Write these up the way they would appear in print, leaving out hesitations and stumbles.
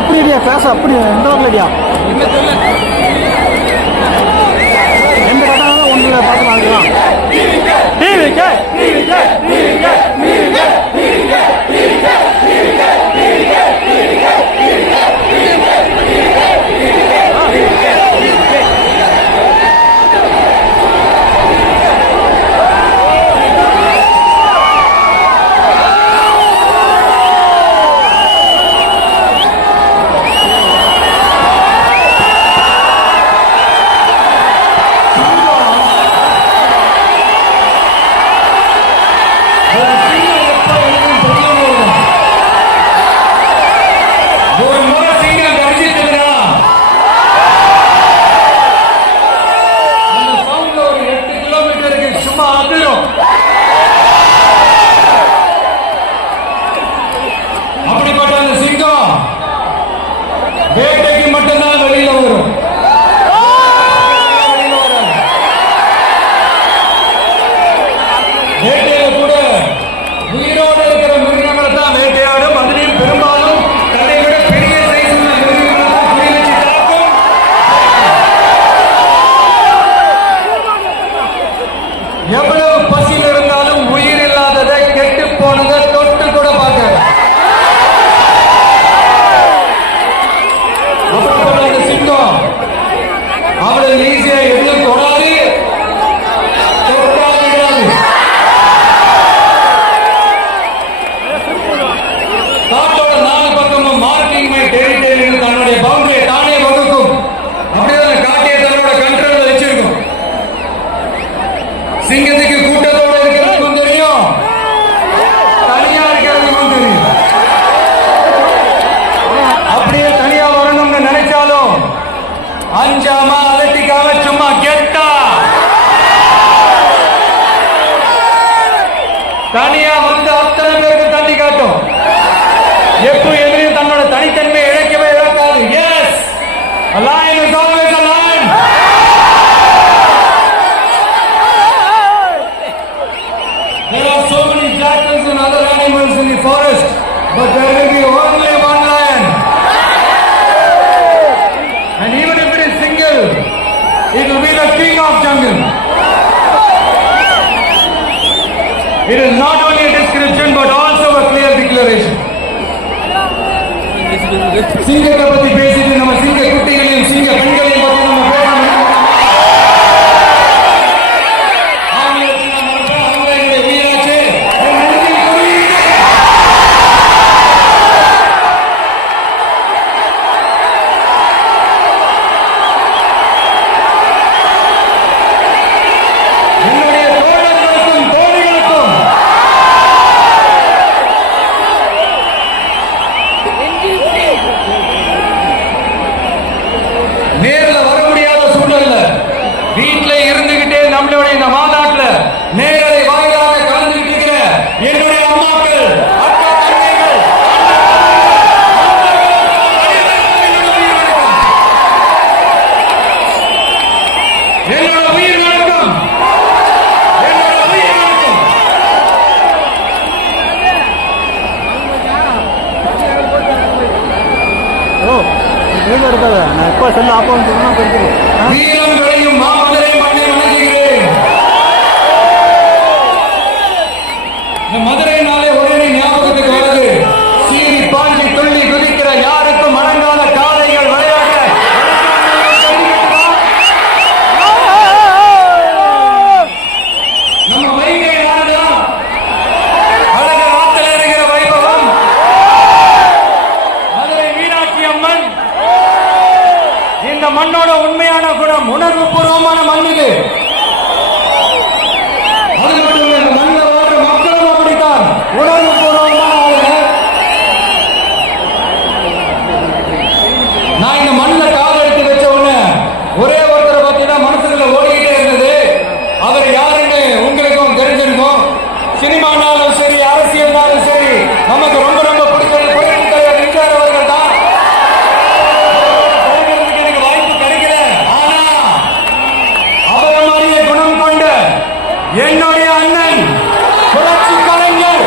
இப்படி பேச அப்படி எந்த வரலையா எந்த கட்டாலும் ஒன்று பார்த்து வாங்கலாம் வேட்டைக்கு மட்டும்தான் வெளியில வரும். வேட்டையில கூட உயிரோடு இருக்கிற மிருகங்களை தான் வேட்டையாடும். அதிலும் பெரும்பாலும் தன்னை விட பெரிய சைஸ் உள்ள மிருகங்களை தான் குறிவச்சு தாக்கும். எவ்வளவு பசியில் இருந்தாலும் உயிர் இல்லாததை கெட்டு போனதை தொட்டு கூட பார்க்க சிங்கம் அவ்வளவு ஈஸியா எதுவும் தொடாது. காட்டோட நாலு பக்கமும் மார்க்கிங் மை டெரிட்டரி தன்னுடைய பவுண்டரியை தானே வகுக்கும். அப்படியே காட்டிய தன்னோட கண்ட்ரோல்ல வச்சிருக்கும். சிங்கத்துக்கு கூட்டத்தோட இருக்கிறதுக்கும் தெரியும், தனியா இருக்கிறதுக்கும் தெரியும். அப்படியே தனியா வரணும்னு நினைச்சாலும் அஞ்சாம அலட்டிக்காம சும்மா கெட்டா தனியா வந்து அத்தனை பேருக்கு தண்ணி காட்டும். எப்ப எதிரையும் தன்னோட தனித்தன்மையை இழக்கவே இழக்காது. Yes, a lion is always a lion. There are so many jackals and other animals in the forest, but there will be only one lion. And even if it is single, it will be the king of jungle. It is not only a description but also a clear declaration. சிங்கத்தை பத்தி பேசிட்டு நம்ம சிங்க குட்டிகளையும் சிங்க பெண்களையும் பத்தி நம்ம பேசணும். அவங்களுடைய உயிராச்சு. என்னுடைய தோழர்களுக்கும் தோழிகளுக்கும் நேர்ல வர முடியாத சூழல்ல வீட்டுல இருந்துகிட்டே நம்மளுடைய இந்த மாநாட்டுல நேரலை வாயிலாக கலந்துகிட்டு இருக்கிற என்னுடைய அம்மாக்கள், அக்கா, தங்கைகள், என்னோட உயிர் வணக்கம், என்னோட உயிர் வணக்கம். ஓ வீடு இருக்காது. நான் எப்போ செல்ல ஆப்போன்னு சொன்னா போயிருக்கேன். வீரம் விளையும் மாமதுரை மண்ணை வணங்குகிறேன். இந்த மதுரைனாலே உடனே ஞாபகத்துக்கு வருது சீறி பாஞ்சி துள்ளி குதிக்கிற யாருக்கும் அடங்காத காளைகள் விளையாட நம்ம வைகை நாடுதான் அழகர் ஆத்துல இருக்கிற வைபவம். மதுரை மீனாட்சி அம்மன் இந்த மண்ணோட உண்மையான சினிமானாலும் சரி, அரசியல்னாலும் சரி, நமக்கு ரொம்ப ரொம்ப பிடிச்சது புரட்சி தலைவர் எம்ஜிஆர் அவர்கள் தான். எனக்கு வாய்ப்பு கிடைக்கல. ஆனா அவரை மாதிரியே குணம் கொண்ட என்னுடைய அண்ணன் புரட்சி கலைஞர்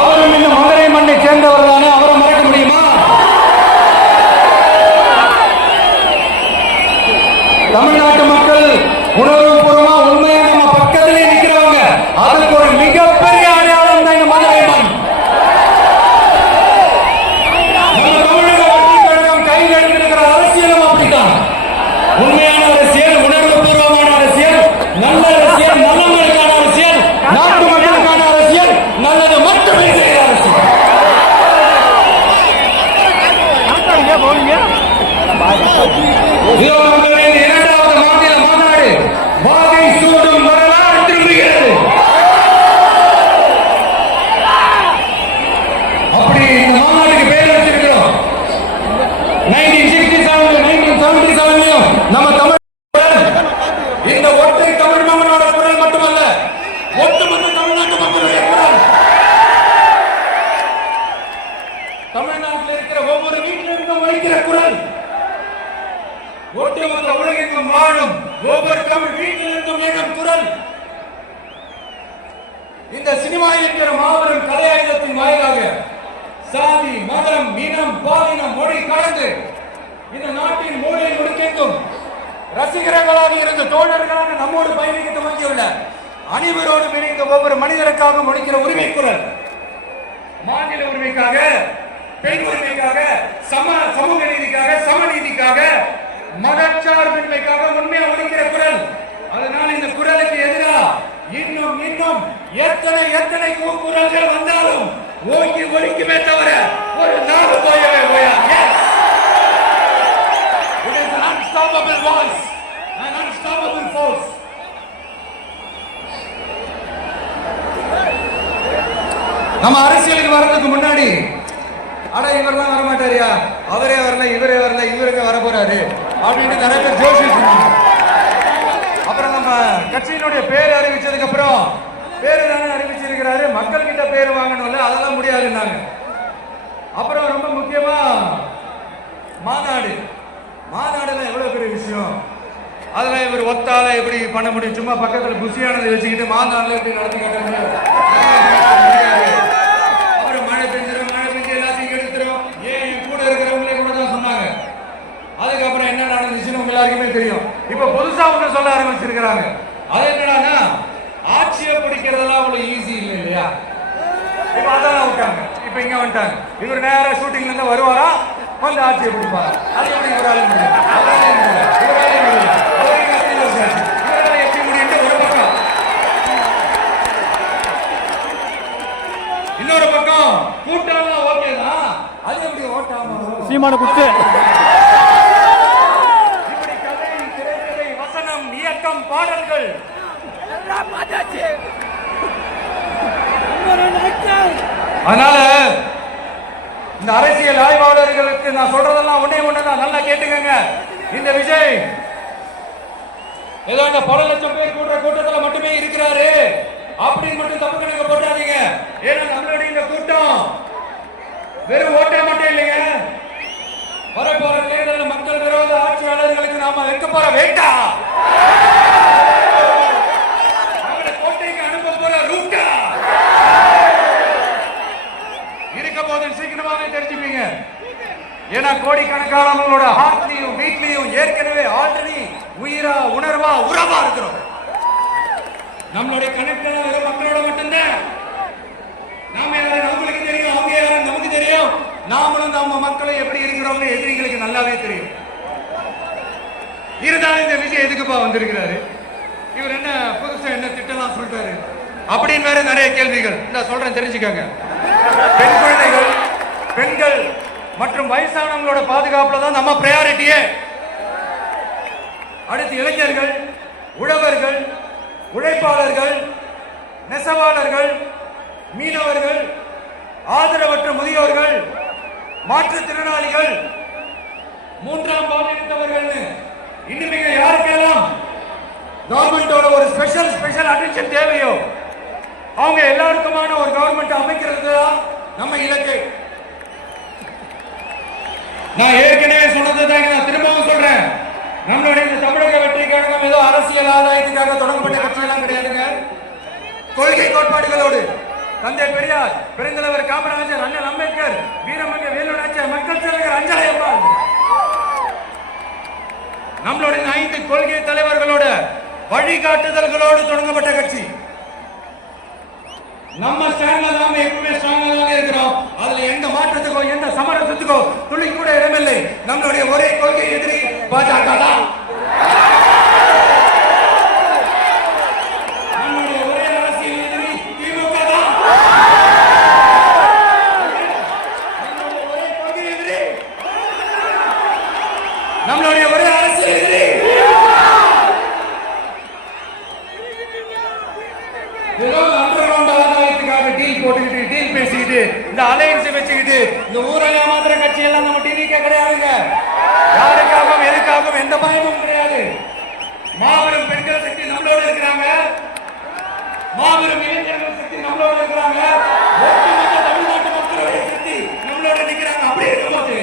அவரும் இந்த மதுரை மண்ணை சேர்ந்தவர் தானே. அவரை மறக்க முடியுமா? தமிழ்நாட்டு மக்கள் உணர்வுபூர்வமா உண்மையா நம்ம பக்கத்திலே நிற்கிறவங்க. அதுக்கு ஒரு மிகப்பெரிய அடையாளம் தான் இந்த மதுரை மண். நம்ம தமிழக வெற்றிக் கழகம் கையில் எடுத்திருக்கிற அரசியலும் அப்படித்தான். உண்மையான அரசியல், உணர்வுபூர்வமான அரசியல், நல்ல அரசியல், நல்லவங்களுக்கான அரசியல், நாட்டு மக்களுக்கான அரசியல், நல்லது மட்டுமே செய்கிற அரசியல். இதோடு இரண்டாவது மாநில மாநாடு வாகை சூடும் வரலாறு திரும்புகிறது. அப்படி இந்த மாநாட்டுக்கு பேர் வச்சிருக்கிறோம். 1967 1977 நம்ம தமிழ் இந்த ஒற்றை தமிழ் மகனோட குரல் மட்டுமல்ல, ஒட்டுமொத்த தமிழ்நாட்டு மக்களுடைய குரல். தமிழ்நாட்டில் இருக்கிற ஒவ்வொரு வீட்டிலிருந்தும் ஒலிக்கிற குரல். ஒட்டுமொத்த உலகெங்கும் வாழும் ஒவ்வொரு தமிழ் வீட்டிலிருந்தும் எழும் குரல். இந்த சினிமா இருக்கிற மாபெரும் கலையாயுதத்தின் வாயிலாக சாதி, மதம், இனம், பாலினம், மொழி கலந்து இந்த நாட்டின் மூலையில் முடுக்கெங்கும் ரசிகர்களாக இருந்த தோழர்களாக நம்மோடு பயணிக்க துவங்கியுள்ள அனைவரோடு இணைந்த ஒவ்வொரு மனிதருக்காக முடிக்கிற உரிமை குரல். மாநில உரிமைக்காக, பெண் உரிமைக்காக, சமூக நீதிக்காக, சமநீதிக்காக, மதச்சார்பின்மைக்காக உண்மையை ஒழிக்கிற குரல். அதனால இந்த குரலுக்கு எதிராக இன்னும் இன்னும் எத்தனை எத்தனை குரல்கள் வந்தாலும் ஓங்கி ஒழிக்குமே தவிர ஒரு நாடு போயவே போயா. It is an unstoppable voice, an unstoppable force. நம்ம அரசியலுக்கு வர்றதுக்கு முன்னாடி அட இவரெல்லாம் வர மாட்டாரியா, அவரே வரல, இவரே வரல, இவருக்கு வர போறாரு அப்படின்னு நிறைய பேர் ஜோசி சொன்னாங்க. அப்புறம் நம்ம கட்சியினுடைய பேர் அறிவிச்சதுக்கு அப்புறம் பேரு தானே அறிவிச்சிருக்கிறாரு, மக்கள் கிட்ட பேர் வாங்கணும்ல, அதெல்லாம் முடியாதுன்னாங்க. அப்புறம் ரொம்ப முக்கியமா மாநாடுல எவ்வளவு பெரிய விஷயம். அதெல்லாம் இவர் ஒத்தால எப்படி பண்ண முடியும்? சும்மா பக்கத்துல குசியானதை வச்சுக்கிட்டு மாநாடுல எப்படி நடத்தி காட்ட முடியும்? அப்புறம் மழை பெஞ்சு எல்லாத்தையும் எடுத்துரும். ஏன் என் கூட இருக்கிறவங்களே கூட தான் சொன்னாங்க. அதுக்கப்புறம் என்ன நடந்துச்சுன்னு உங்க எல்லாருக்குமே தெரியும். இப்ப புதுசா ஒண்ணு சொல்ல ஆரம்பிச்சிருக்கிறாங்க. அது என்னன்னா, ஆட்சியை பிடிக்கிறதெல்லாம் அவ்வளவு ஈஸி இல்லை இல்லையா? இப்ப அதெல்லாம் விட்டாங்க. இப்ப இங்க வந்துட்டாங்க. இவர் நேரா ஷூட்டிங்ல இருந்து வருவாரா, வந்து ஆட்சியை பிடிப்பாரா? அது எப்படி இவரால முடியும்? எப்படி முடியும்? ஒரு பக்கம். இன்னொரு பக்கம் கூட்டம் ஓகே தான், அது எப்படி ஓட்டாம சீமான குத்து இப்படி கதை, திரைக்கதை, வசனம், இயக்கம், பாடல்கள் அதனால இந்த அரசியல் ஆய்வாளர்களுக்கு நான் சொல்றதெல்லாம் ஒன்னே ஒண்ணுதான், நல்லா கேட்டுக்கங்க. இந்த விஜய் ஏதோ இந்த பல லட்சம் பேர் கூடுற கூட்டத்தில் மட்டுமே இருக்கிறாரு அப்படின்னு மட்டும் தப்பு கணக்கு போட்டாதீங்க. ஏன்னா நம்மளுடைய இந்த கூட்டம் வெறும் ஓட்ட மட்டும் இல்லைங்க. வரப்போற தேர்தலில் மக்கள் விரோத ஆட்சியாளர்களுக்கு நாம வைக்க போற வேட்டா, கோட்டைக்கு அனுப்ப போற ரூட்டா இருக்க போது சீக்கிரமாவே தெரிஞ்சுப்பீங்க. ஏன்னா கோடிக்கணக்கானவங்களோட ஹார்ட்லயும் வீட்லயும் ஏற்கனவே ஆல்ரெடி உயிரா, உணர்வா, உறவா இருக்கிறோம். நம்மளுடைய கனெக்ட் வெறும் மக்களோட மட்டும்தான். நாம யாரும் நம்மளுக்கு தெரியும், அவங்க யாரும் நமக்கு தெரியும். நாமளும் நம்ம மக்களை எப்படி இருக்கிறோம்னு எதிரிகளுக்கு நல்லாவே தெரியும். இருந்தாலும் இந்த விஷயம் எதுக்குப்பா வந்திருக்கிறாரு, இவர் என்ன புதுசா என்ன திட்டலாம் சொல்லிட்டாரு அப்படின்னு வேற நிறைய கேள்விகள். இந்த சொல்றேன் தெரிஞ்சுக்கங்க. பெண் குழந்தைகள், பெண்கள் மற்றும் வயசானவங்களோட பாதுகாப்புல தான் நம்ம பிரையாரிட்டியே. அடுத்து இளைஞர்கள், உழவர்கள், உழைப்பாளர்கள், நெசவாளர்கள், மீனவர்கள், ஆதரவற்ற முதியோர்கள், மாற்றுத்திறனாளிகள், மூன்றாம் பாலினத்தவர்கள், இன்னும் நீங்க யாருக்கெல்லாம் கவர்மெண்டோட ஒரு ஸ்பெஷல் அட்டென்ஷன் தேவையோ அவங்க எல்லாருக்குமான ஒரு கவர்மெண்ட் அமைக்கிறது தான் நம்ம இலக்கு. நான் ஏற்கனவே சொன்னதுதான் நான் திரும்பவும் சொல்றேன். நம்மளுடைய இந்த தமிழக வெற்றி கழகம் ஏதோ அரசியல் ஆதாயத்துக்காக தொடங்கப்பட்ட கட்சி எல்லாம் கிடையாதுங்க. கொள்கை கோட்பாடுகளோடு தந்தை பெரியார், பெருந்தலைவர் காமராஜர், அண்ணல் அம்பேத்கர், வீரமங்க வேலுநாச்சியார், மக்கள் தலைவர் அஞ்சலை அம்மாள், நம்மளுடைய 5 கொள்கை தலைவர்களோட வழிகாட்டுதல்களோடு தொடங்கப்பட்ட கட்சி. நம்ம ஸ்டாண்ட்ல நாம எப்பவுமே ஸ்ட்ராங்கா தான் இருக்கிறோம். அதுல எந்த மாற்றத்துக்கோ எந்த சமரசத்துக்கோ துளி கூட இடமில்லை. நம்மளுடைய ஒரே கொள்கை எதிரி பாஜக தான். நம்மளுடைய ஒரே அரசியல் எதிரி திமுக தான். நம்மளுடைய ஒரே கொள்கை எதிரி, நம்மளுடைய ஒரே அரசியல் எதிரி டீல் பேசிக்கிட்டு இந்த அலையன்ஸ் வச்சுக்கிட்டு இந்த ஊரெல்லாம் மாத்திர கட்சி எல்லாம் நம்ம டிவிக்கே கிடையாதுங்க. யாருக்காகவும் எதுக்காகவும் எந்த பயமும் கிடையாது. மாபெரும் பெண்கள் சக்தி நம்மளோட இருக்கிறாங்க, மாபெரும் இளைஞர்கள் சக்தி நம்மளோட இருக்கிறாங்க, ஒட்டுமொத்த தமிழ்நாட்டு மக்களுடைய சக்தி நம்மளோட நிற்கிறாங்க. அப்படி இருக்கும்போது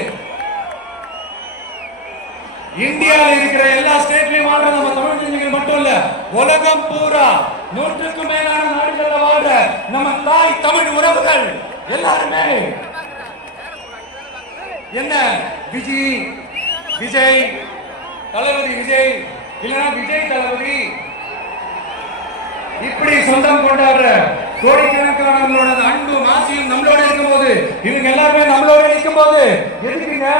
இந்தியாவில் இருக்கிற எல்லா ஸ்டேட்லயும் வாழ்ற நம்ம தமிழ் மட்டும் இல்ல, உலகம் பூரா 100க்கும் மேலான நாடுகளில் வாழ்ற நம்ம தாய் தமிழ் உறவுகள் எல்லாருமே என்ன விஜய் தளபதி விஜய் இல்லைன்னா விஜய் தளபதி இப்படி சொந்தம் கொண்டாடுற கோடிக்கணக்கானவங்களோட அன்பு மாசியும் நம்மளோட இருக்கும் போது, இவங்க எல்லாருமே நம்மளோட நிற்கும் போது எதுக்குங்க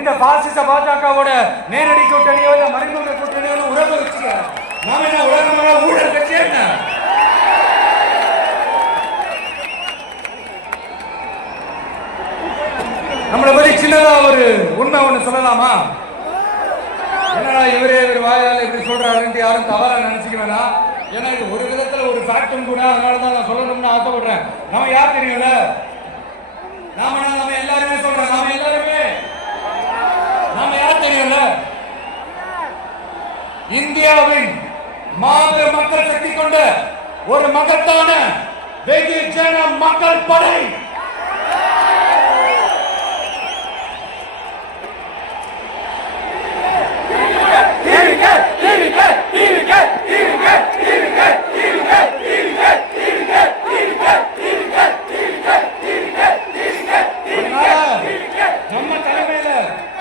இந்த பாசிச பாஜகவோட நேரடி கூட்டணியோ இல்ல மறைமுக கூட்டணியோ உறவு வச்சுக்க? நாம என்ன உலகமாக ஊழல் கட்சி என்ன? நம்மளை பத்தி சின்னதா ஒரு உண்மை ஒண்ணு சொல்லலாமா? என்னடா இவர் வாயால இப்படி சொல்றாருன்னு யாரும் தவறா நினைச்சுக்க வேணாம். ஏன்னா இது ஒரு விதத்துல ஒரு ஃபேக்டும் கூட, அதனாலதான் நான் சொல்லணும்னு ஆசைப்படுறேன். நம்ம யார் தெரியும்ல? நாம எல்லாருமே சொல்றோம், நாம யார் தெரியும்ல? இந்தியாவின் மாபெரும் மக்கள் சக்தி கொண்ட ஒரு மகத்தான வெகுஜன மக்கள் படை.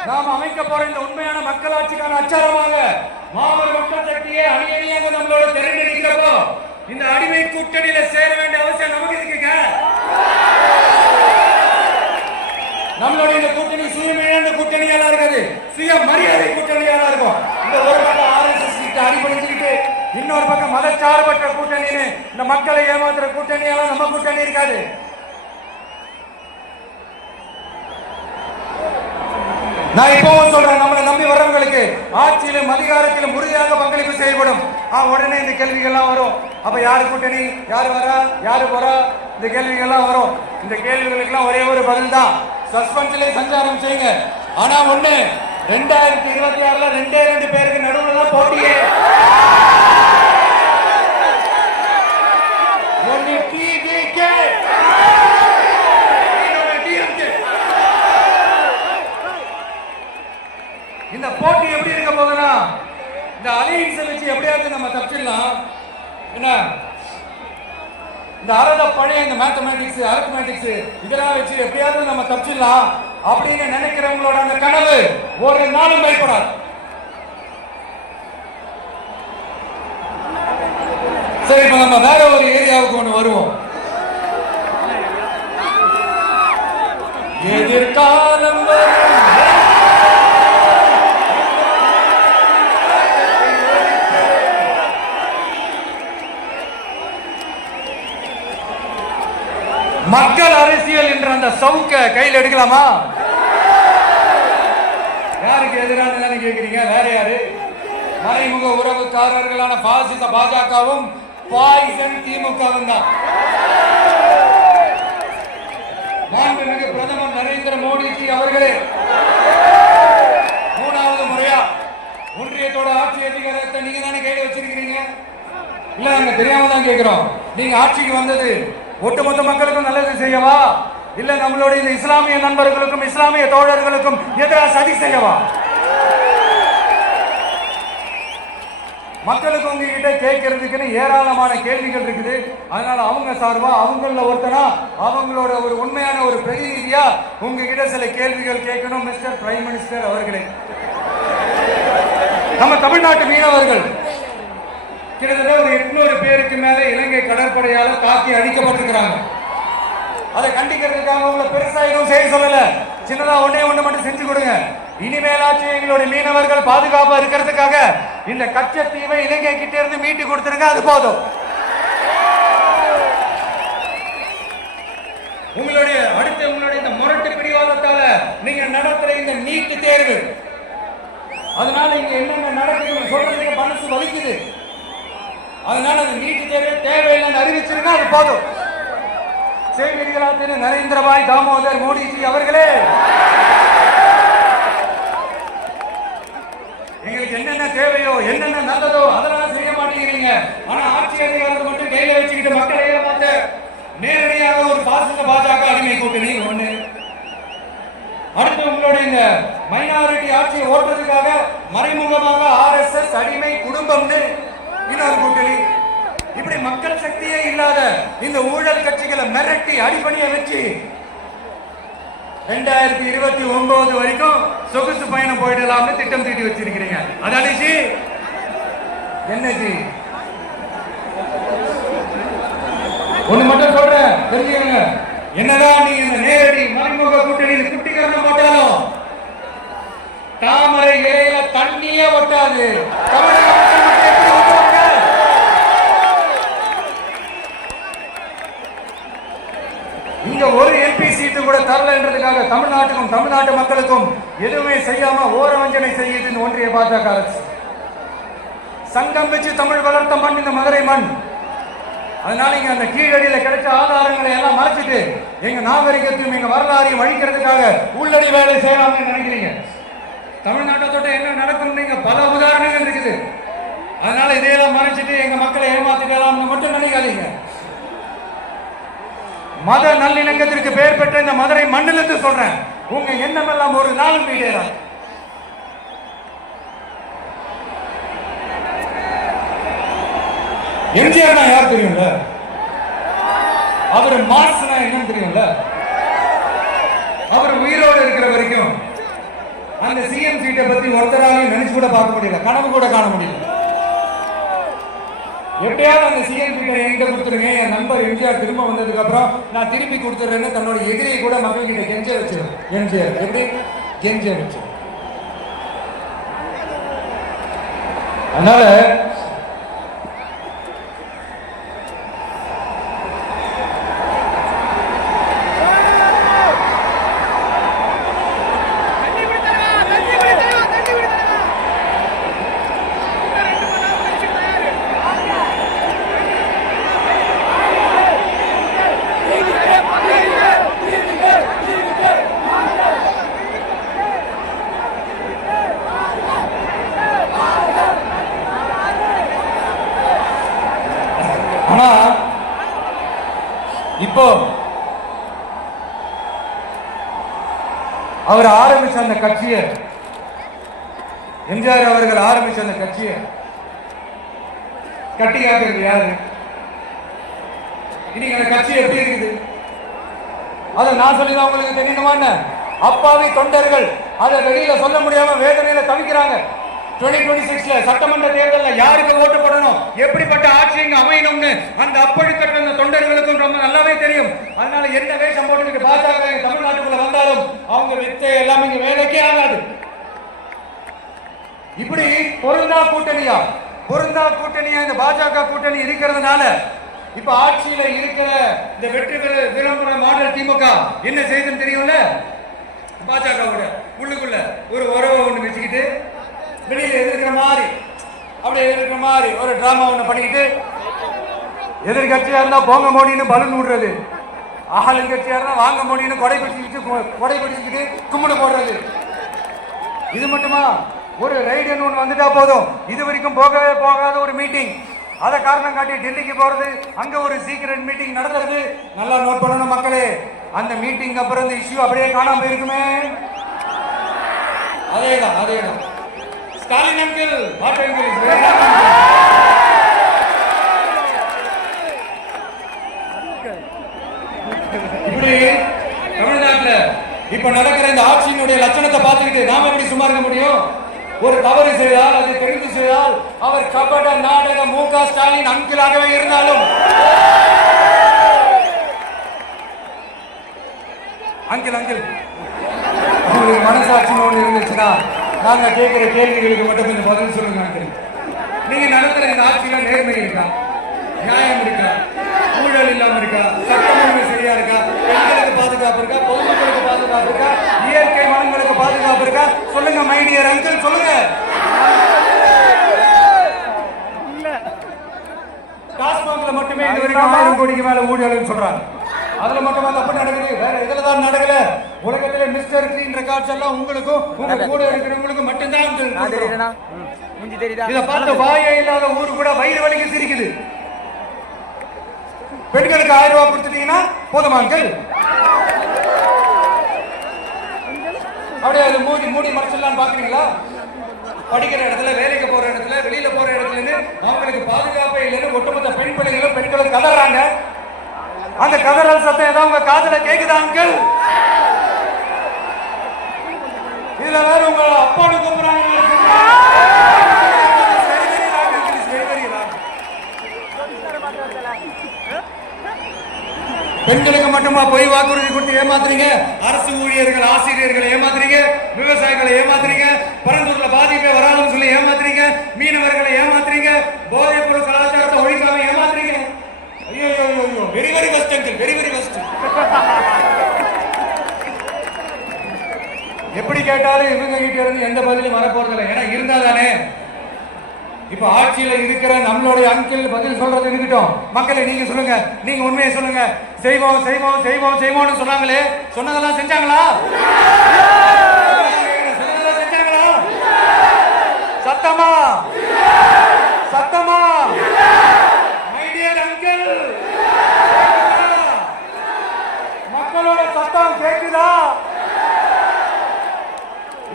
நாம் அமைக்க போற இந்த உண்மையான மக்களாட்சிக்கான அச்சாரமாக மாபெரும் மக்கள் சக்தியை அணியணியாக நம்மளோட திரண்டு நிற்கிறப்போ இந்த அடிமை கூட்டணியில சேர வேண்டிய அவசியம் நமக்கு இருக்குங்க. நம்மளோட இந்த கூட்டணி சுயமேந்த கூட்டணியால இருக்காது, சுய மரியாதை கூட்டணியால இருக்கும். இந்த ஒரு பக்கம் RSS அடிபடுத்திக்கிட்டு, இன்னொரு பக்கம் மதச்சார்பற்ற கூட்டணின்னு இந்த மக்களை ஏமாத்துற கூட்டணியால நம்ம கூட்டணி இருக்காது. நான் இப்பவும் சொல்றேன், நம்மளை நம்பி வர்றவங்களுக்கு ஆட்சியிலும் அதிகாரத்திலும் உறுதியாக பங்களிப்பு செய்யப்படும். உடனே இந்த கேள்விகள்லாம் வரும். அப்ப யாரு கூட்டணி, யாரு வரா, யாரு போறா, இந்த கேள்விகள்லாம் வரும். இந்த கேள்விகளுக்கெல்லாம் ஒரே ஒரு பதில் தான், சஸ்பென்ஸ்ல சஞ்சாரம் செய்யுங்க. ஆனா ஒண்ணு, 2026ல 2 பேருக்கு நடுவுல தான் போட்டியே. ஒன்னு TDK, இந்த போட்டி எப்படி இருக்க போகுதுன்னா, இந்த அலையன்ஸ் வச்சு எப்படியாவது நம்ம தப்பிச்சிடலாம். என்ன இந்த அறத பழைய இந்த மேத்தமேட்டிக்ஸ், அரித்மெட்டிக்ஸ் இதெல்லாம் வச்சு எப்படியாவது நம்ம தப்பிச்சிடலாம் அப்படின்னு நினைக்கிறவங்களோட அந்த கனவு ஒரு நாளும் பயப்படாது. சரி, இப்ப நம்ம வேற ஒரு ஏரியாவுக்கு ஒண்ணு வருவோம். எதிர்காலம் மக்கள் அரசியல் என்ற அந்த சவுக்க கையில் எடுக்கலாமா? யாருக்கு எதிரான கேட்கிறீங்க? வேற யாரு? மறைமுக உறவுக்காரர்களான பாசிச பாஜகவும் பாய்சன் திமுகவும் தான். அவர்களே, மூணாவது முறையா ஒன்றியத்தோட ஆட்சி அதிகாரத்தை நீங்க தானே கையில வச்சிருக்கிறீங்க. இல்ல நாங்க தெரியாம தான் கேட்கிறோம். நீங்க ஆட்சிக்கு வந்தது ஒட்டுமொத்த மக்களுக்கும் நல்லது செய்யவா, இல்ல நம்மளுடைய இந்த இஸ்லாமிய நண்பர்களுக்கும் இஸ்லாமிய தோழர்களுக்கும் எதிராக சதி செய்யவா? மக்களுக்கு உங்ககிட்ட கேட்கறதுக்குன்னு ஏராளமான கேள்விகள் இருக்குது. அதனால அவங்க சார்பா அவங்கள ஒருத்தனா அவங்களோட ஒரு உண்மையான ஒரு பிரதிநிதியா உங்ககிட்ட சில கேள்விகள் கேட்கணும். மிஸ்டர் பிரைம் மினிஸ்டர் அவர்களே, நம்ம தமிழ்நாட்டு மீனவர்கள் கிட்டத்தட்ட ஒரு 800 பேருக்கு மேல இலங்கை கடற்படையால தாக்கி அழிக்கப்பட்டிருக்கிறாங்க. அதை கண்டிக்கிறதுக்காக உங்களை பெருசா எதுவும் செய்ய சொல்லல, சின்னதா ஒண்ணே ஒண்ணு மட்டும் செஞ்சு கொடுங்க. இனிமேலாச்சு எங்களுடைய மீனவர்கள் பாதுகாப்பா இருக்கிறதுக்காக இந்த கச்சத்தீவை இலங்கை கிட்ட இருந்து மீட்டு கொடுத்துருங்க, அது போதும். உங்களுடைய இந்த முரட்டு பிடிவாதத்தால நீங்க நடத்துற இந்த நீட்டு தேர்வு, அதனால இங்க என்னென்ன நடக்குதுன்னு சொல்றதுக்கு மனசு வலிக்குது. அதனால அந்த நீட்டு தேர்வு தேவையில்லைன்னு அறிவிச்சிருங்க, அது போதும். செய்திகளாக நரேந்திரபாய் தாமோதர் மோடிஜி அவர்களே, எங்களுக்கு என்னென்ன தேவையோ என்னென்ன நல்லதோ அதெல்லாம் செய்ய மாட்டேங்கிறீங்க. ஆனா ஆட்சி அதிகாரத்தை மட்டும் கையில வச்சுக்கிட்டு மக்களை ஏமாத்த நேரடியாக ஒரு பாஜக அடிமை கூட்டணி ஒண்ணு. அடுத்து உங்களுடைய இந்த மைனாரிட்டி ஆட்சியை ஓட்டுறதுக்காக மறைமுகமாக RSS அடிமை குடும்பம்னு இன்னொரு கூட்டணி. இப்படி மக்கள் சக்தியே இல்லாத இந்த ஊழல் கட்சிகளை மிரட்டி அடிப்படையை வச்சு 2029 வரைக்கும் சொகுசு பயணம் போயிடலாம்னு திட்டம் தீட்டி வச்சிருக்கிறீங்க. அதானே ஜி? என்ன ஜி? ஒண்ணு மட்டும் சொல்றேன், தெரிஞ்சுக்கங்க. என்னதான் நீ இந்த நேரடி மறைமுக கூட்டணியில் குட்டிகரணம் போட்டாலும் தாமரை இலையில தண்ணியே ஒட்டாது. தமிழக மக்கள் மட்டும் எப்படி ஒட்டுவாங்க? இங்க ஒரு MP சீட்டு கூட தரலன்றதுக்காக தமிழ்நாட்டுக்கும் தமிழ்நாட்டு மக்களுக்கும் எதுவுமே செய்யாம ஓரவஞ்சனை செய்யுது இந்த ஒன்றிய பாஜக அரசு. சங்கம் வச்சு தமிழ் வளர்த்த மண் இந்த மதுரை மண். அதனால இங்க அந்த கீழடியில கிடைச்ச ஆதாரங்களை எல்லாம் மறைச்சிட்டு எங்க நாகரிகத்தையும் எங்க வரலாறையும் அழிக்கிறதுக்காக உள்ளடி வேலை செய்யலாம்னு நினைக்கிறீங்க. தமிழ்நாட்டை தொட்ட என்ன நடக்கும் நீங்க பல உதாரணங்கள் இருக்குது. அதனால இதையெல்லாம் மறைச்சிட்டு எங்க மக்களை ஏமாத்திடலாம்னு மட்டும் நினைக்காதீங்க. மத நல்லிணக்கத்திற்கு பெயர் பெற்ற இந்த மதுரை மண்ணிலிருந்து சொல்றேன், உங்க எண்ணம் எல்லாம் ஒரு நாளும் வீடேறாது. எம்ஜிஆர் யார் தெரியும்ல? அவர் மாஸ்னா என்னன்னு தெரியும்ல? அவர் உயிரோடு இருக்கிற வரைக்கும் அந்த சிஎம் சீட்டை பத்தி ஒருத்தராலையும் நினைச்சு கூட பார்க்க முடியல, கனவு கூட காண முடியல. எப்படியாவது அந்த சிஎம் சீட்டை என்கிட்ட கொடுத்துருங்க, என் நண்பர் எம்ஜிஆர் திரும்ப வந்ததுக்கு அப்புறம் நான் திருப்பி கொடுத்துறேன்னு தன்னோட எதிரியை கூட மக்கள் கிட்ட கெஞ்ச வச்சிடும். எம்ஜிஆர் எப்படி கெஞ்ச வச்சு. அதனால இப்போ அவர் ஆரம்பிச்ச அந்த கட்சியை, எம்ஜிஆர் அவர்கள் ஆரம்பிச்ச அந்த கட்சியை கட்டி காக்கிறது யாரு? இன்னைக்கு அந்த கட்சி எப்படி இருக்குது அதை நான் சொல்லிதான் உங்களுக்கு தெரியணுமா? அப்பாவி தொண்டர்கள் அதை வெளியில சொல்ல முடியாம வேதனையில தவிக்கிறாங்க. 2026 சட்டமன்ற தேர்தலில் யாருக்கு ஓட்டு போடணும், எப்படிப்பட்ட ஆட்சி இங்க அமையணும்னு அந்த அப்பழுக்கற்ற அந்த தொண்டர்களுக்கும் ரொம்ப நல்லாவே தெரியும். அதனால என்ன வேஷம் போட்டுக்கிட்டு பாஜக தமிழ்நாட்டுக்குள்ள வந்தாலும் அவங்க வித்தை எல்லாம் இங்க வேலைக்கே ஆகாது. இப்படி பொருந்தா கூட்டணியா இந்த பாஜக கூட்டணி இருக்கிறதுனால இப்ப ஆட்சியில இருக்கிற இந்த வெற்றி விளம்பர மாடல் திமுக என்ன செய்யுதுன்னு தெரியும்ல? பாஜகவோட உள்ளுக்குள்ள ஒரு உறவை ஒண்ணு வச்சுக்கிட்டு வெளியில எதிர்க்கிற மாதிரி ஒரு டிராமா ஒண்ணு பண்ணிக்கிட்டு எதிர்கட்சியா இருந்தா போங்க மோடின்னு பலன் விடுறது, ஆளுங்கட்சியா இருந்தா வாங்க முடியும்னு கொடை பிடிச்சிக்கிட்டு கும்பிடு போடுறது. இது மட்டுமா? ஒரு ரைடுன்னு ஒன்று வந்துட்டா போதும். இது வரைக்கும் போகவே போகாத ஒரு மீட்டிங், அதை காரணம் காட்டி டெல்லிக்கு போறது, அங்க ஒரு சீக்கிரட் மீட்டிங் நடத்துறது. நல்லா நோட் பண்ணணும் மக்களே. அந்த மீட்டிங் அப்புறம் இந்த இஷ்யூ அப்படியே காணாம போயிருக்குமே. அதேதான் ஸ்டாலின் அங்கிள், இப்படி தமிழ்நாட்டுல இப்ப நடக்கிற இந்த ஆட்சியினுடைய லட்சணத்தை பார்த்துக்கிட்டு நாம எப்படி சும்மா இருக்க முடியும்? ஒரு தவறு செய்தால், அதை தெரிந்து செய்தால், அவர் கபட நாடக மு.க. ஸ்டாலின் அங்கிளாகவே இருந்தாலும் அங்கிள் உங்களுக்கு மனசாட்சின்னு ஒண்ணு இருந்துச்சுன்னா நாங்க கேட்கிற கேள்விகளுக்கு மட்டும் கொஞ்சம் பதில் சொல்லுங்க அங்கிள். நீங்க நடத்துற இந்த ஆட்சியில நேர்மை இருக்கா? நியாயம் இருக்கா? ஊழல் இல்லாம இருக்கா? சட்டம் சரியா இருக்கா? பெண்களுக்கு பாதுகாப்பு இருக்கா? பொதுமக்களுக்கு பாதுகாப்பு இருக்கா? இயற்கை வளங்களுக்கு பாதுகாப்பு இருக்கா? சொல்லுங்க மை டியர் அங்கிள், சொல்லுங்க. டாஸ்மாக்ல மட்டுமே இது வரைக்கும் 1000 கோடிக்கு மேல ஊழல் சொல்றாங்க. அதுல மட்டுமா தப்பு நடக்குது? வேற இதுல தான் நடக்கல. உலகத்துல மிஸ்டர் கிளீன் ரெக்கார்ட்ஸ் எல்லாம் உங்களுக்கும் உங்க கூட இருக்கிறவங்களுக்கு மட்டும்தான். இதை பார்த்து வாயே இல்லாத ஊரு கூட வயிறு வலிக்கு சிரிக்குது. பெண்களுக்கு 1000 ரூபாய் கொடுத்துட்டீங்கன்னா போதுமாங்கள்? அப்படியே அது மூடி மறைச்சிடலான்னு பாக்குறீங்களா? படிக்கிற இடத்துல, வேலைக்கு போற இடத்துல, வெளியில போற இடத்துல அவங்களுக்கு பாதுகாப்பே இல்லைன்னு ஒட்டுமொத்த பெண் பிள்ளைகளும் பெண்களும் கதறாங்க. அந்த கதறல் சத்தம் ஏதாவது உங்க காதுல கேக்குதா அங்கிள்? இதுல வேற உங்க அப்பாடு கூப்பிடுறாங்க. பெண்களுக்கு மட்டுமா பொய் வாக்குறுதி கொடுத்து ஏமாத்துறீங்க? அரசு ஊழியர்கள், ஆசிரியர்களை ஏமாத்துறீங்க, விவசாயிகளை ஏமாத்துறீங்க, பரந்தூர்ல பாதிப்பே வராதுன்னு சொல்லி ஏமாத்துறீங்க, மீனவர்களை ஏமாத்துறீங்க, போதைப் பொருள் கலாச்சாரத்தை ஒழிக்காம ஏமாத்துறீங்க. ஐயோ, very very first uncle, very very first. எப்படி கேட்டாலும் இவங்க கிட்ட இருந்து எந்த பதிலும் வரப்போறதில்லை. ஏன்னா இருந்தா தானே. இப்ப ஆட்சியில இருக்கிற நம்மளுடைய அங்கிள் பதில் சொல்றது இருக்கட்டும். மக்களை நீங்க சொல்லுங்க, நீங்க உண்மையை சொல்லுங்க. செய்வோம் சொன்னாங்களே, சொன்னதெல்லாம் செஞ்சாங்களா? செஞ்சாங்களா? சத்தமா மை டியர் அங்கிள், மக்களோட சத்தம் கேட்குதா?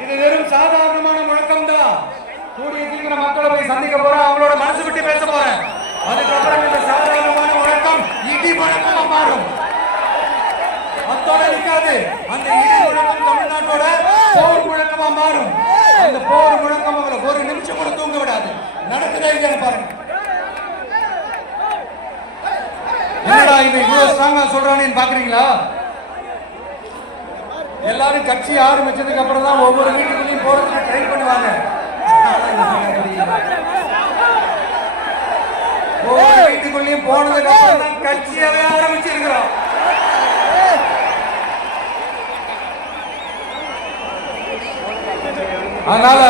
இது வெறும் சாதாரணமான முழக்கம் தான். கூடிய சீக்கிரம் மக்களை போய் சந்திக்க போறேன், அவங்களோட மனசு விட்டு பேச போறேன். அதுக்கப்புறம் இந்த சாதாரணமான முழக்கம் இடி முழக்கமா மாறும். அத்தோட நிக்காது. அந்த இடி முழக்கம் தமிழ்நாட்டோட போர் முழக்கமா மாறும். அந்த போர் முழக்கம் அவங்களை ஒரு நிமிஷம் கூட தூங்க விடாது. நடக்குதா இல்லையா பாருங்க. என்னடா இது இவ்வளவு ஸ்ட்ராங்கா சொல்றானேன்னு பாக்குறீங்களா? எல்லாரும் கட்சி ஆரம்பிச்சதுக்கு அப்புறம் தான் ஒவ்வொரு வீட்டுக்குள்ளேயும் போறதுக்கு ட்ரை பண்ணுவாங்க. ஒவ்வொரு வீட்டுக்குள்ளேயும் போனதுக்கு அப்புறம் தான் கட்சியாவே ஆரம்பிச்சிருக்கிறோம். அதனால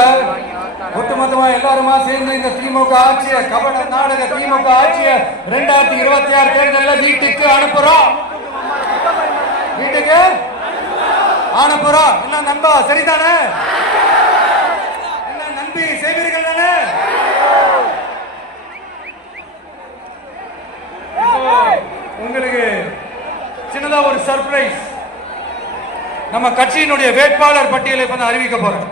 ஒட்டுமொத்தமா எல்லாருமா சேர்ந்து இந்த திமுக ஆட்சியை, கபட நாடக திமுக ஆட்சியை 2026 தேர்தலில் வீட்டுக்கு அனுப்புறோம். வீட்டுக்கு அனுப்புறோம். என்ன நண்பா, சரிதானே? என்ன நம்பி செய்வீர்கள் தானே? உங்களுக்கு சின்னதா ஒரு சர்ப்ரைஸ். நம்ம கட்சியினுடைய வேட்பாளர் பட்டியலை இப்ப அறிவிக்க போறோம்.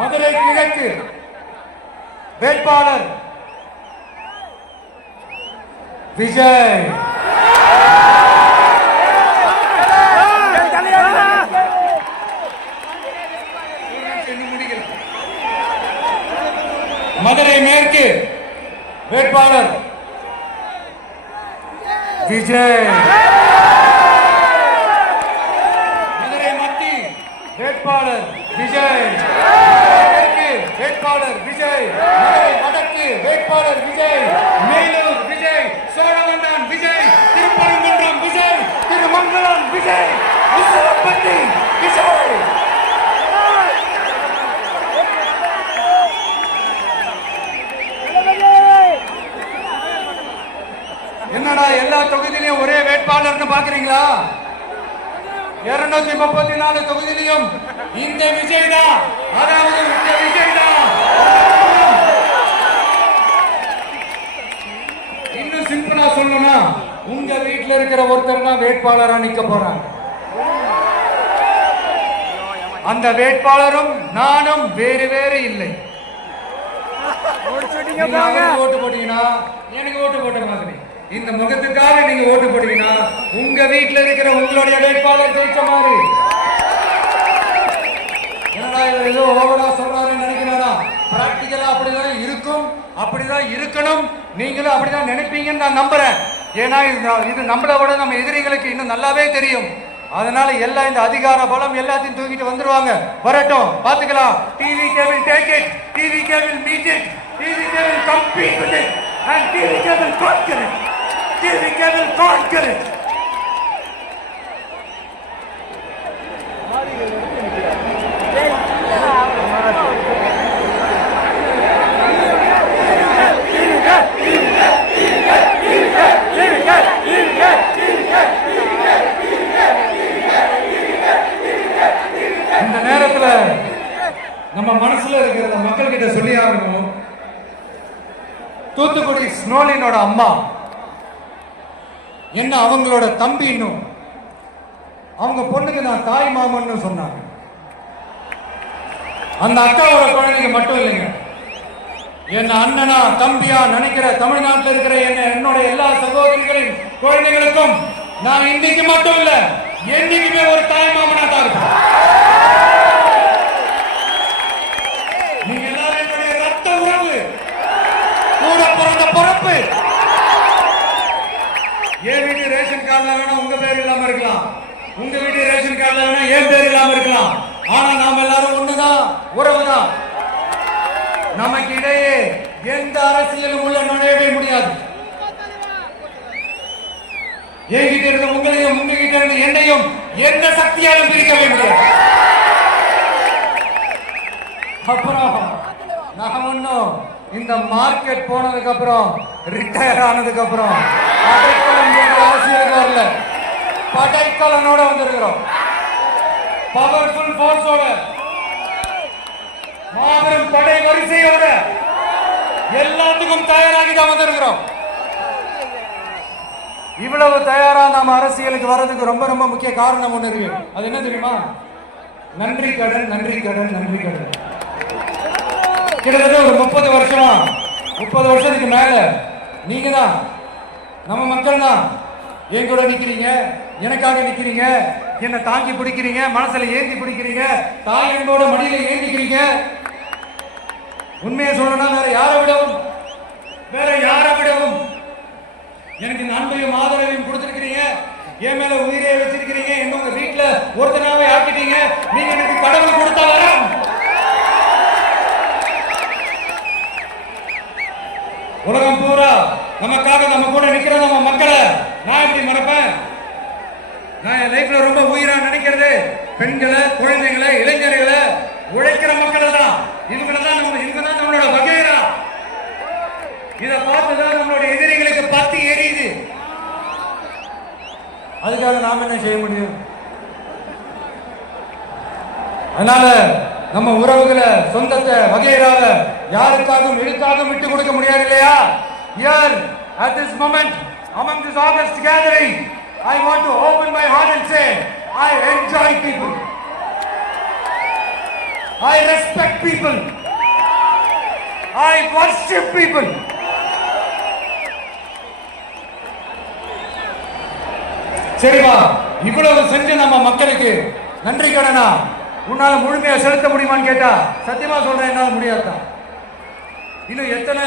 மதுரை கிழக்கு வேட்பாளர் விஜய். மதுரை மேற்கு வேட்பாளர் விஜய். மதுரை மத்தி வேட்பாளர் விஜய். மேற்கு வேட்பாளர் விஜய். மதுரை வடக்கு வேட்பாளர் விஜய். மேலூர் விஜய். சோழவந்தான் விஜய். திருப்பரங்குன்றம் விஜய். திருமங்கலம் விஜய். உசிலம்பட்டி விஜய். என்னடா எல்லா தொகுதியிலையும் ஒரே வேட்பாளர்னு பாக்குறீங்களா? 234 தொகுதியிலையும் இந்த விஜய் தான், அதாவது இந்த விஜய் தான். இன்னும் சிம்பிளா சொல்லணும்னா உங்க வீட்டுல இருக்கிற ஒருத்தர் தான் வேட்பாளரா நிக்க போறாங்க. அந்த வேட்பாளரும் நானும் வேறு வேறு இல்லை. ஓட்டு போட்டீங்கன்னா எனக்கு ஓட்டு போட்ட மாதிரி, இந்த முகத்துக்காக நீங்க ஓட்டு போட்டீங்கன்னா உங்க வீட்டுல இருக்கிற உங்களுடைய வேட்பாளர் ஜெயிச்ச மாதிரி. என்னடா ஏதோ ஓவரா சொல்றாருன்னு நினைக்கிறாரா? பிராக்டிகலா அப்படிதான் இருக்கும், அப்படிதான் இருக்கணும். நீங்களும் அப்படிதான் நினைப்பீங்கன்னு நான் நம்புறேன். ஏன்னா இது நம்மளை விட நம்ம எதிரிகளுக்கு இன்னும் நல்லாவே தெரியும். அதனால எல்லாம் இந்த அதிகார பலம் எல்லாத்தையும் தூக்கிட்டு வந்துருவாங்க. வரட்டும், பாத்துக்கலாம். TVK will take it, TVK will meet it, TVK will compete with it, and TVK will conquer it, TVK will conquer it. இந்த நேரத்துல நம்ம மனசுல இருக்கிற மக்கள் கிட்ட சொல்லி ஆகணும். தூத்துக்குடி ஸ்னோலினோட அம்மா என்ன அவங்களோட தம்பி, இன்னும் அவங்க பொண்ணுக்கு நான் தாய் மாமன்னு சொன்னாங்க. அந்த அக்காவோட குழந்தைங்க மட்டும் இல்லைங்க, என்ன அண்ணனா தம்பியா நினைக்கிற தமிழ்நாட்டில் இருக்கிற என்னோட எல்லா சகோதரிகளின் குழந்தைகளுக்கும் நான் இன்னைக்கு மட்டும் இல்ல, என்னைக்குமே ஒரு தாய் மாமனா தான் இருப்பேன். நீங்க எல்லாரும் என்னுடைய ரத்த உறவு, கூட பிறந்த பிறப்பு. என் வீட்டு ரேஷன் கார்டுல வேணா உங்க பேர் இல்லாம இருக்கலாம், உங்க வீட்டு ரேஷன் கார்டுல வேணா என் பேர் இல்லாம இருக்கலாம். ஆனா நாம எல்லாரும் ஒண்ணுதான், உறவுதான். நமக்கு இடையே எந்த அரசியலும் உள்ள நுழையவே முடியாது. என்கிட்ட இருந்த உங்களையும் உங்ககிட்ட இருந்த என்னையும் எந்த சக்தியாலும் பிரிக்கவே முடியாது. அப்புறம் நான் ஒன்னும் இந்த மார்க்கெட் போனதுக்கு அப்புறம், ரிட்டையர் ஆனதுக்கு அப்புறம் அரசியலுக்கு வரல, படைக்கலனோட வந்திருக்கிறோம். பவர்ஃபுல் போர்ஸோட, மாபெரும் படை வரிசையோட எல்லாத்துக்கும் தயாராகி தான் வந்திருக்கிறோம். இவ்வளவு தயாரா நாம அரசியலுக்கு வர்றதுக்கு ரொம்ப ரொம்ப முக்கிய காரணம் ஒண்ணு இருக்கு. அது என்ன தெரியுமா? நன்றி கடன், நன்றி கடன், நன்றி கடன். கிட்டத்தட்ட ஒரு 30 வருஷத்துக்கு மேல நீங்க தான், நம்ம மக்கள் தான் என் கூட நிக்கிறீங்க, எனக்காக நிக்கிறீங்க, என்ன தாங்கி பிடிக்கிறீங்க, மனசுல ஏந்தி பிடிக்கிறீங்க, தாய் என்போட மடியில ஏந்திக்கிறீங்க. உண்மையை சொல்லணும், வேற யாரை விடவும் எனக்கு இந்த அன்பையும் ஆதரவையும் கொடுத்திருக்கிறீங்க. என் மேல உயிரை வச்சிருக்கிறீங்க. என்ன உங்க வீட்டுல ஒருத்தனாவே ஆக்கிட்டீங்க. நீங்க எனக்கு கடவுள் கொடுத்த வரம். உலகம் பூரா நமக்காக நம்ம கூட நிக்கிற நம்ம மக்களை நான் எப்படி மறப்பேன்? நான் என் லைஃப்ல ரொம்ப உயிரா நினைக்கிறது பெண்களை, குழந்தைகளை, இளைஞர்களை, உழைக்கிற மக்களை தான். இவங்க தான் நம்மளோட வகைரா. இதை பார்த்துதான் நம்மளுடைய எதிரிகளுக்கு பத்தி எரியுது. அதுக்காக நாம என்ன செய்ய முடியும்? அதனால நம்ம உறவுகளை, சொந்தத்தை, வகைராவை யாருக்காகவும் எதுக்காகவும் விட்டு கொடுக்க முடியாது இல்லையா? Here at this moment among this August gathering, I want to open my heart and say I enjoy people, I respect people, I worship people. சரிவா, இவ்வளவு செஞ்சு நம்ம மக்களுக்கு நன்றி கடனா உன்னால முழுமையா செலுத்த முடியுமான்னு கேட்டா சத்தியமா சொல்றேன், என்னால முடியாதுதான். இன்னும் எத்தனை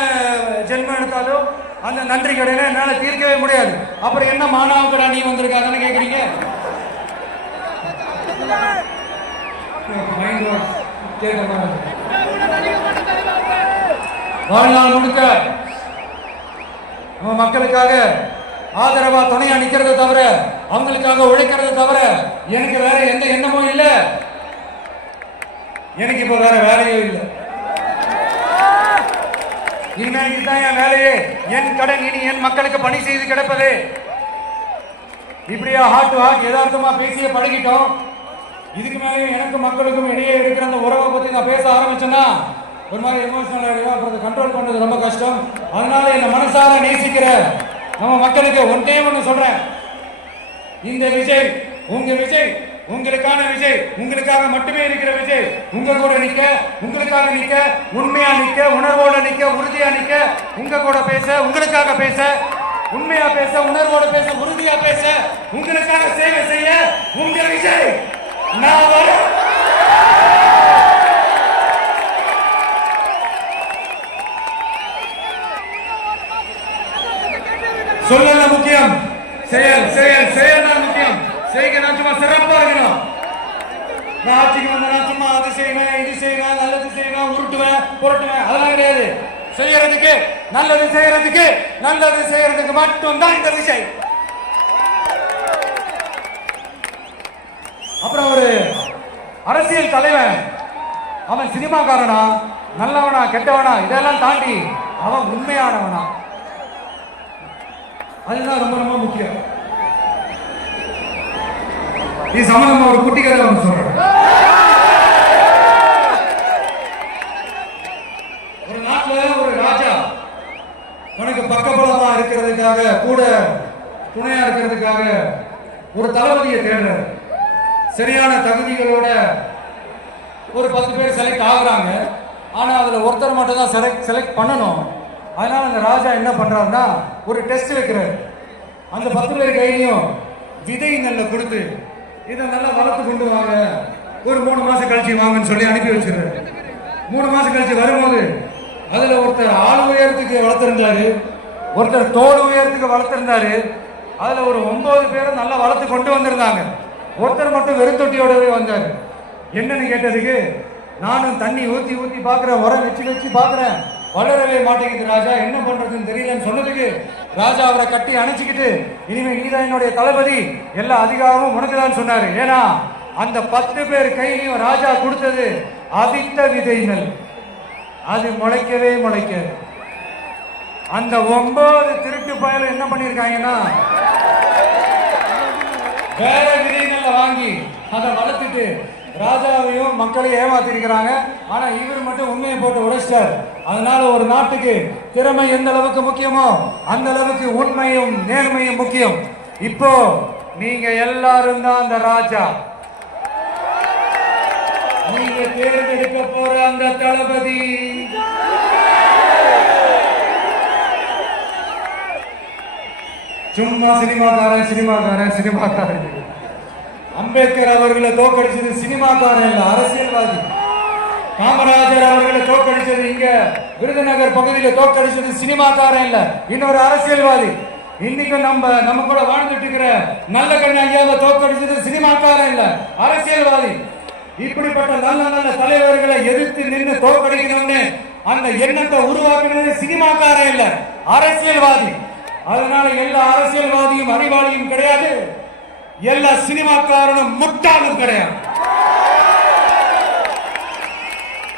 ஜென்மம் எடுத்தாலும் அந்த நன்றி கடனை என்னால தீர்க்கவே முடியாது. அப்புறம் என்ன மாணவ கடை நீ வந்திருக்காதானே கேக்குறீங்க? வாழ்நாள் முழுக்க நம்ம மக்களுக்காக ஆதரவா துணையா நிக்கிறத தவிர, அவங்களுக்காக உழைக்கிறத தவிர எனக்கு வேற எந்த எண்ணமும் இல்லை. எனக்கு இப்ப வேற வேலையும் இல்லை. இனிமேல் இதுதான் என் வேலையே, என் கடன் இனி என் மக்களுக்கு பணி செய்து கிடப்பது. இப்படியா ஹார்ட் டு ஹார்ட் யதார்த்தமா பேசிய பழகிட்டோம். இதுக்கு மேலே எனக்கு மக்களுக்கும் இடையே இருக்கிற அந்த உறவை பத்தி நான் பேச ஆரம்பிச்சேன்னா ஒரு மாதிரி எமோஷனல் ஆகிடும். அப்புறம் கண்ட்ரோல் பண்றது ரொம்ப கஷ்டம். அதனால என்ன மனசார நேசிக்கிற நம்ம மக்களுக்கு ஒன்றே ஒன்று சொல்றேன், இந்த விஜய் உங்க விஜய், உங்களுக்கான விஜய், உங்களுக்காக மட்டுமே இருக்கிற விஜய். உங்க கூட நிக்க, உங்களுக்காக நிக்க, உண்மையா நிக்க, உணர்வோட நிக்க, உறுதியா நிக்க, உங்க கூட பேச, உங்களுக்காக பேச, உண்மையா பேச, உணர்வோட பேச, உறுதியா பேச, உங்களுக்காக சேவை செய்ய உங்க விஜய் நான் வரேன். சொல்லல முக்கியம், செயல் செயல் செயல் தான் முக்கியம். செய்க நான் சும்மா சிறப்பா இருக்கணும். நான் ஆட்சிக்கு வந்த நான் சும்மா அது செய்வேன், இது செய்வேன், நல்லது செய்வேன், உருட்டுவேன், புரட்டுவேன், அதெல்லாம் கிடையாது. செய்யறதுக்கு நல்லது செய்யறதுக்கு நல்லது செய்யறதுக்கு மட்டும் தான் இந்த விஷயம். அப்புறம் ஒரு அரசியல் தலைவன் அவன் சினிமாக்காரனா நல்லவனா கெட்டவனா இதெல்லாம் தாண்டி அவன் உண்மையானவனா, அதுதான் ரொம்ப ரொம்ப முக்கியம். இது சம்பந்தமா ஒரு குட்டி கதை ஒன்று சொல்றேன். ஒரு நாட்டுல ஒரு ராஜா உனக்கு பக்கபலமா இருக்கிறதுக்காக, கூட துணையா இருக்கிறதுக்காக ஒரு தளபதியை தேடுறாரு. சரியான தகுதிகளோட ஒரு 10 பேர் செலக்ட் ஆகுறாங்க. ஆனா அதுல ஒருத்தர் மட்டும் தான் செலக்ட் பண்ணணும். அதனால அந்த ராஜா என்ன பண்றாருன்னா ஒரு டெஸ்ட் வைக்கிறாரு. அந்த 10 பேர் கையிலையும் விதை நெல்லை கொடுத்து இதை நல்லா வளர்த்து கொண்டு வாங்க, ஒரு 3 மாசம் கழிச்சு வாங்கன்னு சொல்லி அனுப்பி வச்சிருக்காரு. 3 மாசம் கழிச்சு வரும்போது அதுல ஒருத்தர் ஆள் உயரத்துக்கு வளர்த்திருந்தாரு, ஒருத்தர் தோல் உயரத்துக்கு வளர்த்திருந்தாரு. அதுல ஒரு 9 பேரும் நல்லா வளர்த்து கொண்டு வந்திருந்தாங்க. ஒருத்தர் மட்டும் வெறுத்தொட்டியோடவே வந்தாரு. என்னன்னு கேட்டதுக்கு, நானும் தண்ணி ஊத்தி ஊத்தி பாக்குறேன், உரம் வச்சு வச்சு பாக்குறேன், வளரவே மாட்டேங்குது ராஜா, என்ன பண்றதுன்னு தெரியலன்னு சொன்னதுக்கு ராஜா அவரை கட்டி அணைச்சிக்கிட்டு, இனிமே நீதான் என்னுடைய தளபதி, எல்லா அதிகாரமும் உனக்குதான் சொன்னாரு. ஏன்னா அந்த 10 பேர் கையிலையும் ராஜா கொடுத்தது அவித்த விதைகள், அது முளைக்கவே முளைக்காது. அந்த 9 திருட்டு பயலும் என்ன பண்ணிருக்காங்கன்னா வேற விதைகளை வாங்கி அதை வளர்த்துட்டு ராஜாவையும் மக்களையும் ஏமாத்திருக்கிறாங்க. ஆனா இவர் மட்டும் உண்மையை போட்டு உடைச்சிட்டார். அதனால ஒரு நாட்டுக்கு திறமை எந்த அளவுக்கு முக்கியமோ அந்த அளவுக்கு உண்மையும் நேர்மையும் முக்கியம். இப்போ நீங்க எல்லாரும் தான் அந்த ராஜா. நீங்க தேர்ந்தெடுக்க போற அந்த தளபதி சும்மா சினிமாக்காரன் சினிமாக்காரன் சினிமாக்காரன். அம்பேத்கர் அவர்களை தோக்கடிச்சது சினிமாக்காரன் இல்ல, அரசியல்வாதி. காமராஜர் அவர்களை தோக்கடிச்சது இங்க விருதுநகர் பகுதியில தோக்கடிச்சது சினிமாக்காரன் இல்ல, இன்னொரு அரசியல்வாதி. இன்னைக்கு நம்ம கூட வாழ்ந்துட்டு இருக்கிற நல்ல கண்ண ஐயாவை தோக்கடிச்சது சினிமாக்காரன் இல்ல, அரசியல்வாதி. இப்படிப்பட்ட நல்ல நல்ல தலைவர்களை எதிர்த்து நின்று தோக்கடிக்கணும்னு அந்த எண்ணத்தை உருவாக்குனது சினிமாக்காரன் இல்ல, அரசியல்வாதி. அதனால எல்லா அரசியல்வாதியும் அறிவாளியும் கிடையாது, எல்லா சினிமாக்காரனும் முட்டாளும் கிடையாது.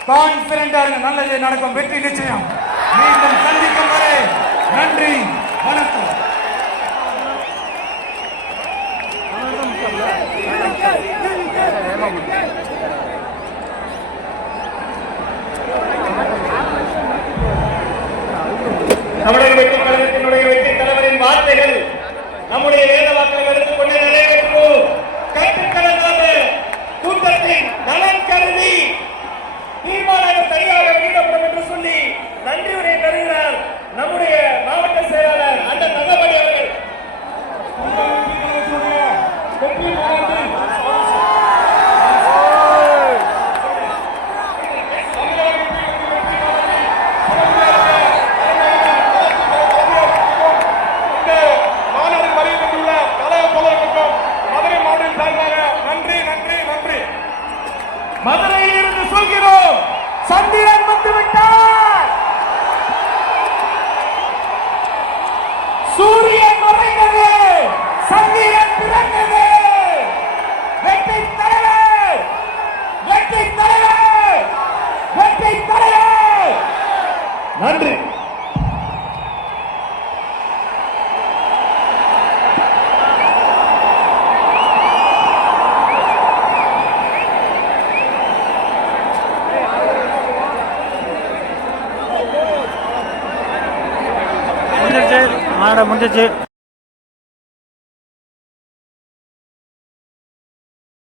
கான்பிடண்டா நல்லது நடக்கும், வெற்றி நிச்சயம். மீண்டும் சந்திக்கும் வரை நன்றி, வணக்கம். தமிழக வெற்றி கழகத்தினுடைய வெற்றி தலைவரின் வார்த்தைகள் நம்முடைய வேத வாக்களை எடுத்துக்கொண்டு நிறைவேற்றுவோம். கட்டுக்கடங்காத கூட்டத்தின் நலன் கருதி தீர்மானம் சரியாக வெளியிடப்படும் என்று சொல்லி நன்றி உரை தருகிறார் நம்முடைய மாவட்ட செயலாளர் அந்த தகவல் அவர்கள். மதுரையில் இருந்து சொல்கிறோம், சந்திரன் வந்து விட்டார், சூரியன் மறைந்தது, சந்திரன் பிறந்தது. வெற்றி தலைவர், வெற்றி தலைவர், வெற்றி தலைவர். நன்றி. மேடம் முடிஞ்சிச்சு.